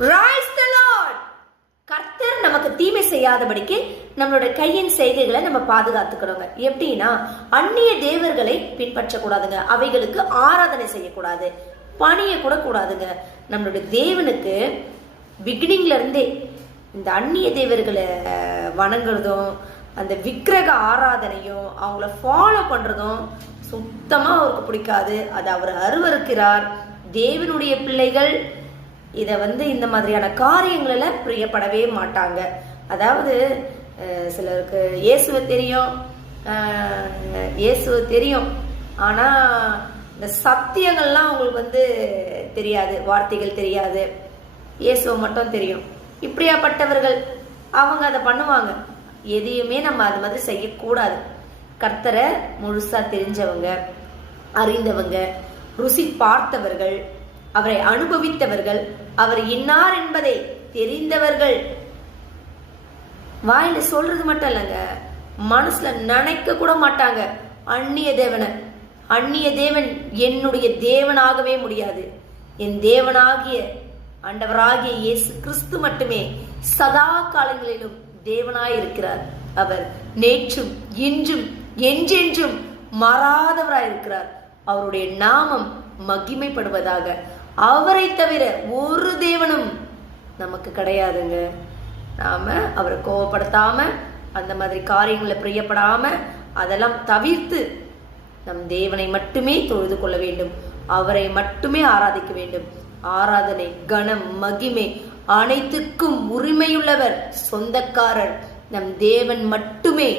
Praise the Lord. கர்த்தர் நமக்கு தீமை செய்யாதபடிக்கு நம்மளுடைய கையின் செய்கைகளை நம்ம பாதுகாத்துக்கிறோங்க. எப்படின்னா, அந்நிய தேவர்களை பின்பற்றக்கூடாதுங்க, அவைகளுக்கு ஆராதனை செய்யக்கூடாது, பணிய கூட கூடாதுங்க. நம்மளுடைய தேவனுக்கு பிகினிங்ல இருந்தே இந்த அந்நிய தேவர்களை வணங்குறதும் அந்த விக்கிரக ஆராதனையும் அவங்கள ஃபாலோ பண்றதும் சுத்தமா அவருக்கு பிடிக்காது. அது அவர் அருவருக்கிறார். தேவனுடைய பிள்ளைகள் இதை இந்த மாதிரியான காரியங்களில் பிரியப்படவே மாட்டாங்க. அதாவது சிலருக்கு இயேசுவை தெரியும், ஆனால் இந்த சத்தியங்கள்லாம் அவங்களுக்கு தெரியாது, வார்த்தைகள் தெரியாது, இயேசுவை மட்டும் தெரியும். இப்படியாப்பட்டவர்கள் அவங்க அதை பண்ணுவாங்க. எதையுமே நம்ம அது மாதிரி செய்யக்கூடாது. கர்த்தரை முழுசா தெரிஞ்சவங்க, அறிந்தவங்க, ருசி பார்த்தவர்கள், அவரை அனுபவித்தவர்கள், அவர் இன்னார் என்பதை தெரிந்தவர்கள், வாயில சொல்றது மட்டும் இல்லைங்க, மனசுல நினைக்க கூட மாட்டாங்க அந்நிய தேவனை. அந்நிய தேவன் என்னுடைய தேவனாகவே முடியாது. என் தேவனாகிய ஆண்டவராகிய இயேசு கிறிஸ்து மட்டுமே சதா காலங்களிலும் தேவனாய் இருக்கிறார். அவர் நேற்றும் இன்றும் என்றென்றும் மாறாதவராய் இருக்கிறார். அவருடைய நாமம் மகிமைப்படுவதாக. அவரை தவிர ஒரு தேவனும் நமக்கு கிடையாதுங்க. நாம அவரை கோபப்படுத்தாம, அந்த மாதிரி காரியங்களை பிரியப்படாம, அதெல்லாம் தவிர்த்து நம் தேவனை மட்டுமே தொழுது கொள்ள வேண்டும். அவரை மட்டுமே ஆராதிக்க வேண்டும். ஆராதனை, கனம், மகிமை அனைத்துக்கும் உரிமையுள்ளவர், சொந்தக்காரர் நம் தேவன் மட்டுமே.